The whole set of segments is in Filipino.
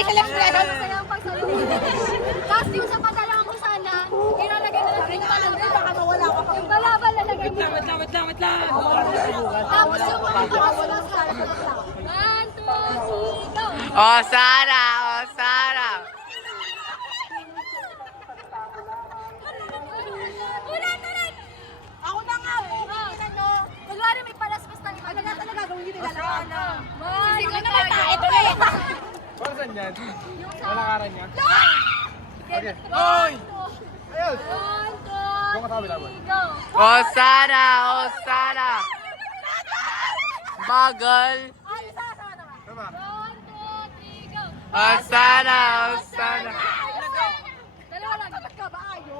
special expression. Masaya ang pagsalubong. Tapos yung sa padala mo sana, ilalagay na lang yung balabal. Baka mawala ka pa. Yung balabal lalagay mo. Wait lang. Tapos yung mga parasulas ka. 1, 2, 3, go! Oh, Sara! Oh, Sara! Ulit! Ako na nga. Kunwari may palaspas na lima. Talaga gawin dito galawan. Sisigaw naman tayo ito eh. Para saan yan? Malakaran niya? Okay. Oy! 1, 2, Ayun! 3, Doon ka sa kabila, boy. go! Oh, Sara! Oh, Sara! Bagal! Ay, isa naman. Tama. 1, 2, 3, go! Oh, Sara! Oh, Sara! Dalawa lang. Dapat ka ba ayo?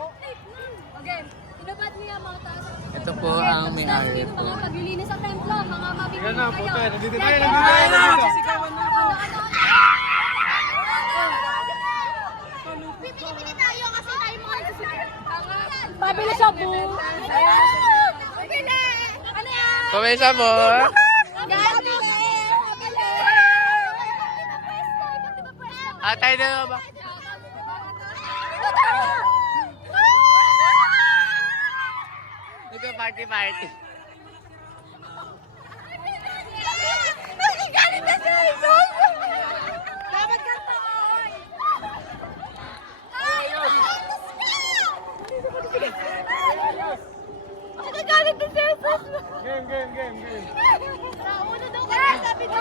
Okay. Inabad niya mga taas. Ito po ang may-ari po. Mga paglilinis sa templo, mga mabibili Yan na, kayo. puto. Nandito tayo, Yan, nandito tayo, yan. nandito. Sisigawan na ako. Bibili tayo kasi tayo mga Pabili sa bu. Pabili. Ano yan? Pumisa mo! Gato. Atay na ba? Ito party. Nagagalit na si Jesus! Dapat ka taon! Nagagalit na si Jesus! Game. Una daw kayo, sabi ko!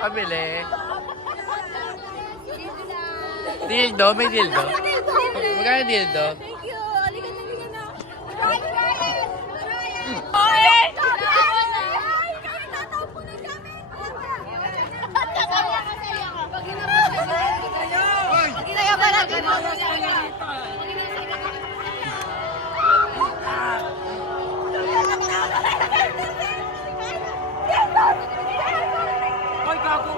Pabili. Dildo? May dildo? Magkano dildo? Thank you! Aligan na! Ryan! Oy! Tatapo na kami! Pag ginaya ba natin mo? Hoy, gago!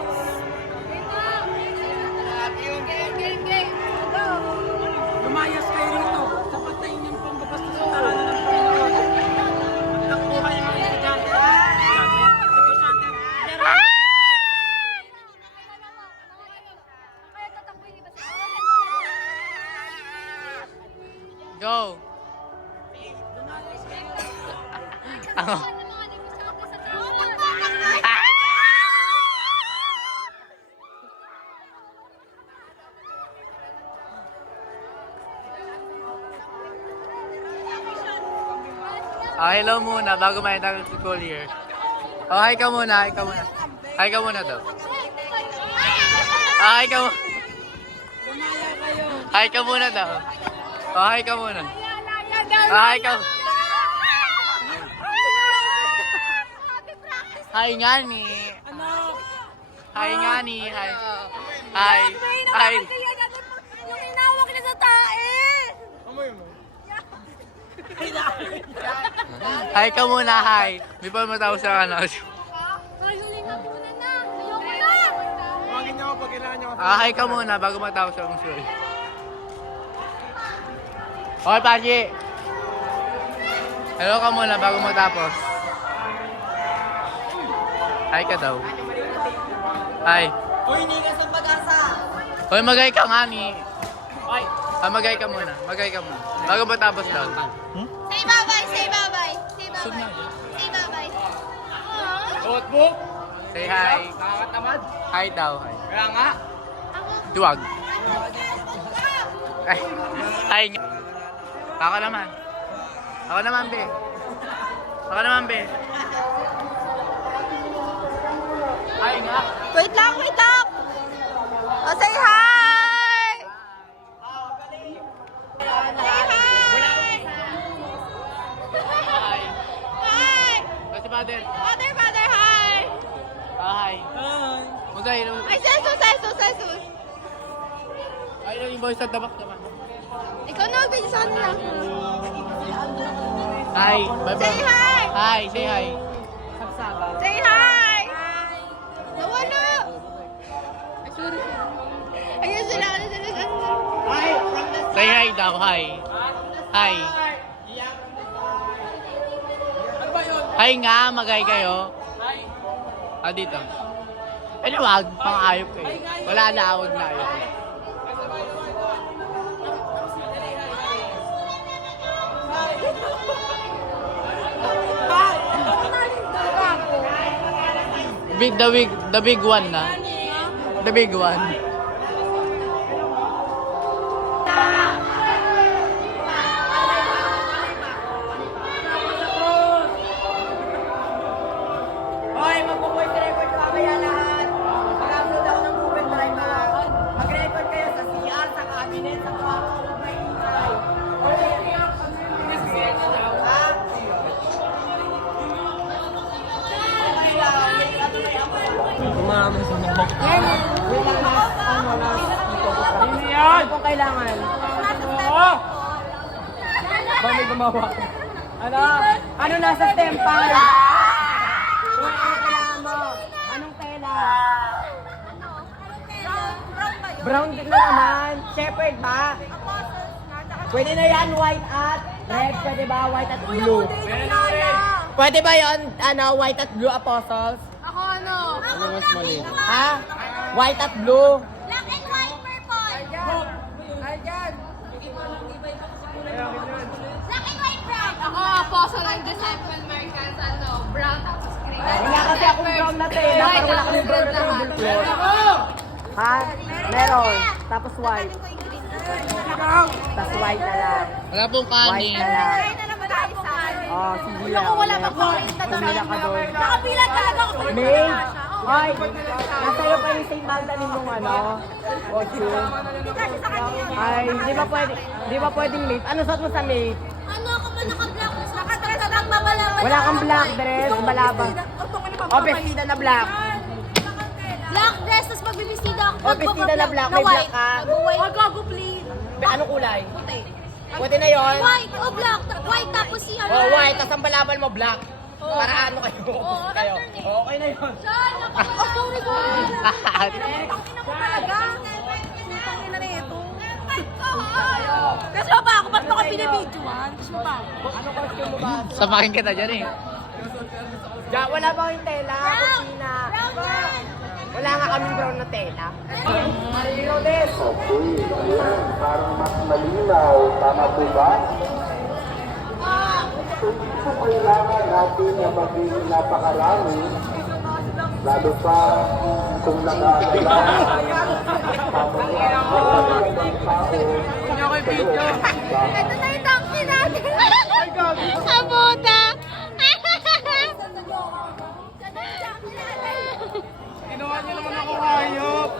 Lumayas kayo rito. Sapat na inyong pambabasta sa tahanan ng Panginoon. Magtakbo kayo mga estudyante. Estudyante. Go! Ako. Oh, hello muna bago may ng school year. Oh, hi ka muna. Hi ka muna daw. Ah, hi ka muna. Hi ka muna daw. Oh, hi ka muna. Ah, hi ka. Hi nga ni. Hi nga ni. Hi. Hi. Yung inawak na sa tae! Amoy mo. Hi ka muna, hi. Before matapos ang ano. Ay, huli na muna na! Ayoko na! Tawagin niyo ako pag kailangan niyo ako. Ah, hi ka muna bago matapos ang school. Okay, Paji. Hello ka muna bago matapos. Hi ka daw. Hi. Uy, hindi ka sa pag-asa. Hoy, magay ka nga ni. Ah, magay ka muna. Bago matapos daw. Say bye-bye! Say bye-bye! Say bye-bye! Say bye-bye! Notebook? Say hi. Nakakatamad? Hi daw. Hi. Kaya nga. Duwag. Ay. Hi. Ako naman. Be. Hi nga. Wait lang. Oh, say hi! Say hi! Hi. Hi! Kasi father. Father, hi! Hi. Magay. Ay, Jesus! Ay, yung boys at tabak naman. Ikaw na, bilisan na. Hi. Bye-bye. Say hi! Hi. Say hi. Say hi! Nawala! Ayun sila. Say hi daw. Hi. Hi. Hi nga, magay kayo. Ah, dito. Eh, wag, mga ayop kayo. Wala na ako na ayop. The big one na. The big one. Hoy, magpo-voice record ka kaya lahat. Mag-upload ako ng Google Drive ha. Mag-record kayo sa CR, sa cabinet, sa kwarto, huwag may ingay. Ha? Umama sa mukbang. Wait lang, last, Hindi yan! Ano pong kailangan? Oo! Ba may gumawa? Ano? Ano nasa stempan? Ano kailangan mo? Anong tela? Brown din na naman. Shepherd ba? Pwede na yan, white at red. Pwede ba? White at blue. Pwede ba yon ano, white at blue apostles? Ako ano? Ha? White at blue? Black and white purple. Black and white brown. Ako, apostle and disciple Americans, ano, brown tapos green. Wala kasi akong brown na tela. Parang wala kami brown na tela. Ha? Meron. Tapos white. Tapos white na lang. Wala pong White kanin. na lang. na naman tayo sa akin. Oh, sige lang. Wala pang comment na Pumila ka doon. Nakapilan talaga ako. May, ay, nasa iyo pa yung St. Magdalene mong ano, costume. Kasi sa kanya yun. Ay, di ba pwedeng mate? Ano suot mo sa mate? Ano ako man naka-black? Naka-dress lang babalaban. Wala kang black dress, balabang. O, vestida na black. Black dress, tapos magbibistida ako. O, vestida na black, may black ka. Mag-white. Or gago please. Anong kulay? Puti. Pwede na yon. White o black. White tapos si ano. O, white, tapos ang balaban mo black. Para ano kayo? Oo, Kayo. alternate. Okay na yun. Saan? Oh, sorry ko. Tangina mo talaga. Tangina na ito. Kasi ba ako? Ba't mo ka binibidyoan? Kasi ba? Anong costume mo ba? Samakin kita dyan eh. Diyan, wala bang yung tela? Kusina. Brown yan. Wala nga kaming brown na tela. Marino des. Parang mas malinaw, tama po ba? So, hindi po kailangan natin na maging napakarami, lalo pa kung nag-aalala. Ito na yung tangki natin. Kabuta! Ginawa niyo naman ako hayop.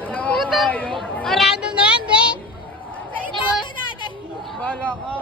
Ginawa ko hayop. Random naman, be! Sa itangki natin. Bala ka.